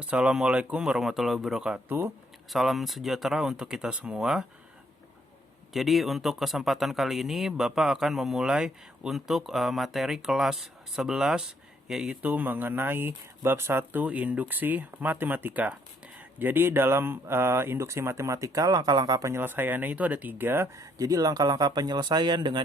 Assalamualaikum warahmatullahi wabarakatuh. Salam sejahtera untuk kita semua. Jadi untuk kesempatan kali ini Bapak akan memulai untuk materi kelas 11 yaitu mengenai bab 1 induksi matematika. Jadi dalam induksi matematika langkah-langkah penyelesaiannya itu ada 3. Jadi langkah-langkah penyelesaian dengan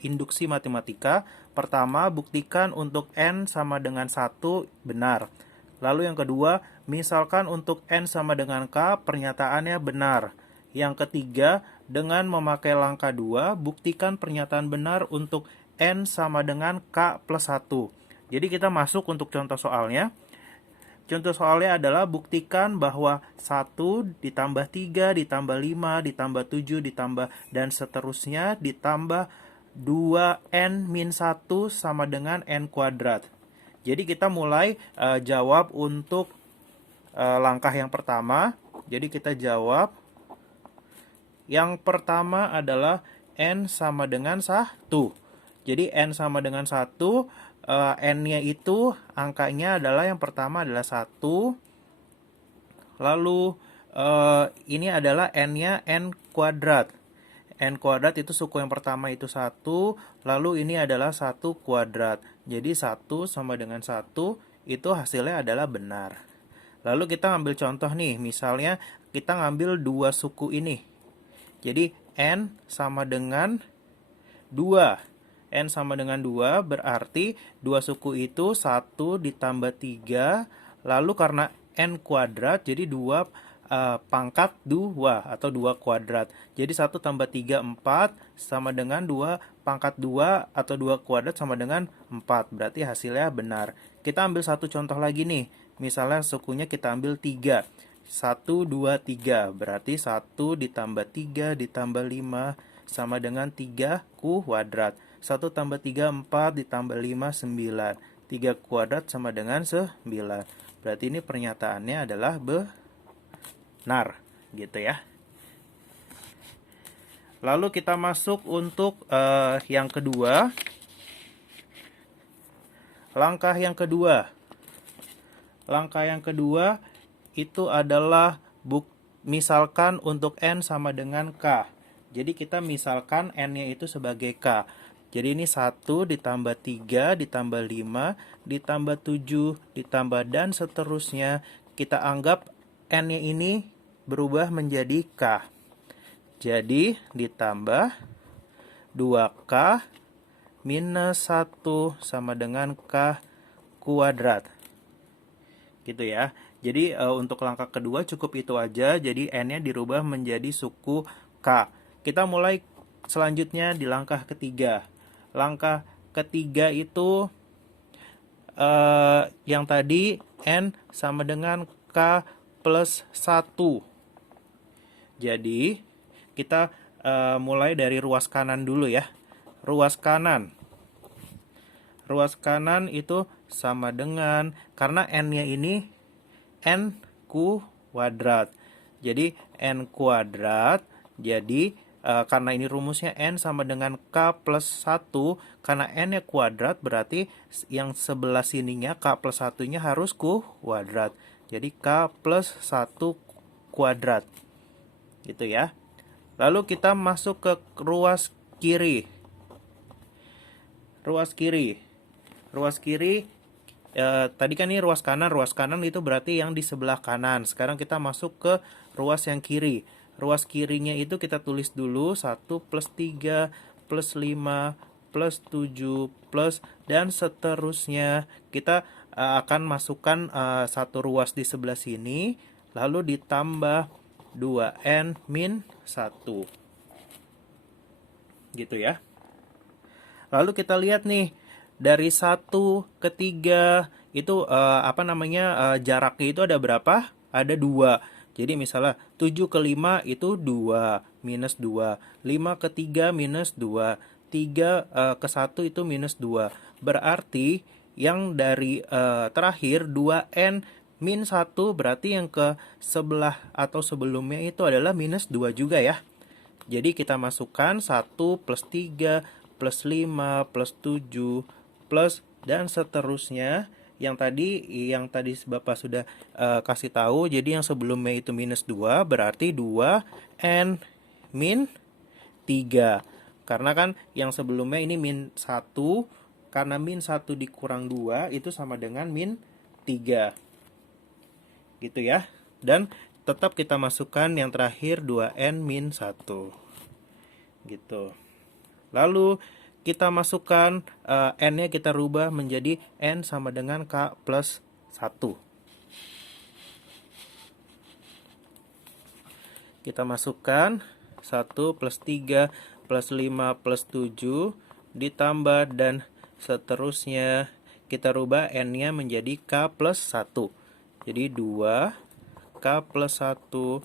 induksi matematika. Pertama, buktikan untuk n sama dengan 1 benar. Lalu yang kedua, misalkan untuk n sama dengan k, pernyataannya benar. Yang ketiga, dengan memakai langkah 2, buktikan pernyataan benar untuk n sama dengan k plus 1. Jadi kita masuk untuk contoh soalnya. Contoh soalnya adalah buktikan bahwa 1 ditambah 3 ditambah 5 ditambah 7 ditambah dan seterusnya ditambah 2n min 1 sama dengan n kuadrat. Jadi kita mulai jawab untuk langkah yang pertama. Jadi kita jawab. Yang pertama adalah n sama dengan 1. Jadi n sama dengan 1, n-nya itu angkanya adalah yang pertama adalah 1. Lalu ini adalah n-nya n kuadrat. N kuadrat itu suku yang pertama itu 1, lalu ini adalah 1 kuadrat. Jadi 1 sama dengan 1 itu hasilnya adalah benar. Lalu kita ambil contoh nih, misalnya kita ngambil dua suku ini. Jadi n sama dengan 2. N sama dengan 2 berarti dua suku itu 1 ditambah 3. Lalu karena n kuadrat jadi 2 pangkat 2 atau 2 kuadrat. Jadi 1 tambah 3 4 sama dengan 2 pangkat 2 atau 2 kuadrat sama dengan 4. Berarti hasilnya benar. Kita ambil satu contoh lagi nih. Misalnya sukunya kita ambil 3. 1, 2, 3. Berarti 1 ditambah 3 ditambah 5 sama dengan 3 kuadrat. 1 tambah 3, 4 ditambah 5, 9. 3 kuadrat sama dengan 9. Berarti ini pernyataannya adalah benar, gitu ya. Lalu kita masuk untuk yang kedua. Langkah yang kedua. Langkah yang kedua itu adalah misalkan untuk n sama dengan k. Jadi kita misalkan n-nya itu sebagai k. Jadi ini 1 ditambah 3 ditambah 5 ditambah 7 ditambah dan seterusnya. Kita anggap n-nya ini berubah menjadi k. Jadi ditambah 2k minus 1 sama dengan k kuadrat. Gitu ya. Jadi untuk langkah kedua cukup itu aja. Jadi n-nya dirubah menjadi suku k. Kita mulai selanjutnya di langkah ketiga. Langkah ketiga itu yang tadi n sama dengan k plus 1. Jadi kita mulai dari ruas kanan dulu ya. Ruas kanan. Ruas kanan itu sama dengan, karena n-nya ini n kuadrat. Jadi n kuadrat, jadi karena ini rumusnya n sama dengan k plus 1, karena n-nya kuadrat berarti yang sebelah sininya k plus 1-nya harus kuadrat. Jadi k plus 1 kuadrat. Gitu ya. Lalu kita masuk ke ruas kiri. Ruas kiri. Ruas kiri, tadi kan ini ruas kanan itu berarti yang di sebelah kanan. Sekarang kita masuk ke ruas yang kiri. Ruas kirinya itu kita tulis dulu 1 plus 3 plus 5 plus 7 plus dan seterusnya. Kita akan masukkan satu ruas di sebelah sini, lalu ditambah 2n min 1. Gitu ya. Lalu kita lihat nih, dari 1 ke 3 itu jaraknya itu ada berapa? Ada 2. Jadi misalnya 7 ke 5 itu 2 minus 2. 5 ke 3 minus 2. 3 ke 1 itu minus 2. Berarti yang dari terakhir 2n min 1 berarti yang ke sebelah atau sebelumnya itu adalah minus 2 juga ya. Jadi kita masukkan 1 plus 3 plus 5 plus 7 plus dan seterusnya. yang tadi Bapak sudah kasih tahu. Jadi yang sebelumnya itu minus 2 berarti 2n min 3. Karena kan yang sebelumnya ini min 1, karena min 1 dikurang 2 itu sama dengan min 3. Gitu ya. Dan tetap kita masukkan yang terakhir 2n min 1. Gitu. Lalu kita masukkan n-nya kita rubah menjadi n sama dengan k plus 1. Kita masukkan 1 plus 3 plus 5 plus 7 ditambah dan seterusnya. Kita rubah n-nya menjadi k plus 1. Jadi 2 k plus 1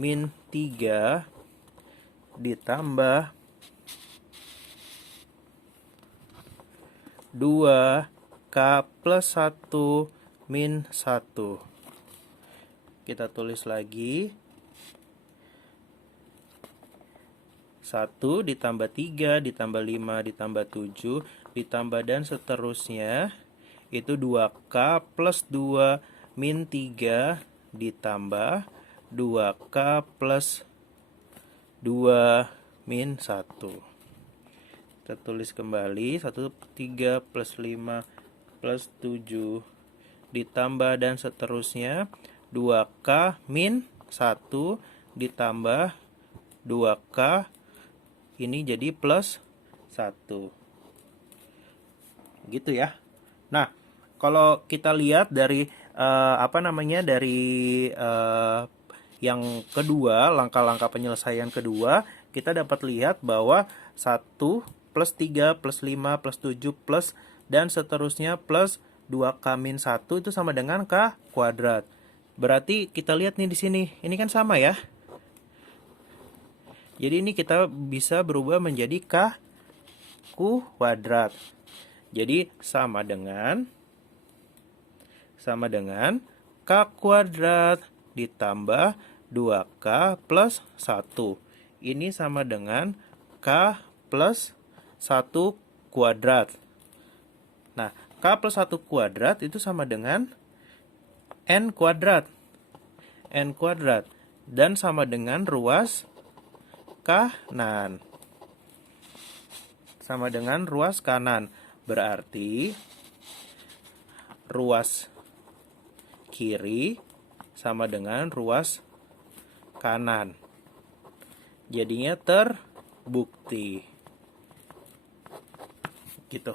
min 3 ditambah 2 k plus 1 min 1. Kita tulis lagi. 1 ditambah 3 ditambah 5 ditambah 7 ditambah dan seterusnya. Itu 2k plus 2 min 3 ditambah 2k plus 2 min 1. Kita tulis kembali 1, 3 plus 5 plus 7 ditambah dan seterusnya 2k min 1 ditambah 2k ini jadi plus 1. Gitu ya. Nah, kalau kita lihat dari yang kedua, langkah-langkah penyelesaian kedua, kita dapat lihat bahwa 1 plus 3 plus 5 plus 7 plus dan seterusnya plus 2k min 1 itu sama dengan k kuadrat. Berarti kita lihat nih di sini, ini kan sama ya. Jadi ini kita bisa berubah menjadi k kuadrat. Jadi sama dengan k kuadrat ditambah 2k plus 1. Ini sama dengan k plus 1 kuadrat. Nah, k plus 1 kuadrat itu sama dengan n kuadrat. N kuadrat. Dan sama dengan ruas kanan. Sama dengan ruas kanan. Berarti ruas kiri sama dengan ruas kanan. Jadinya terbukti. Gitu.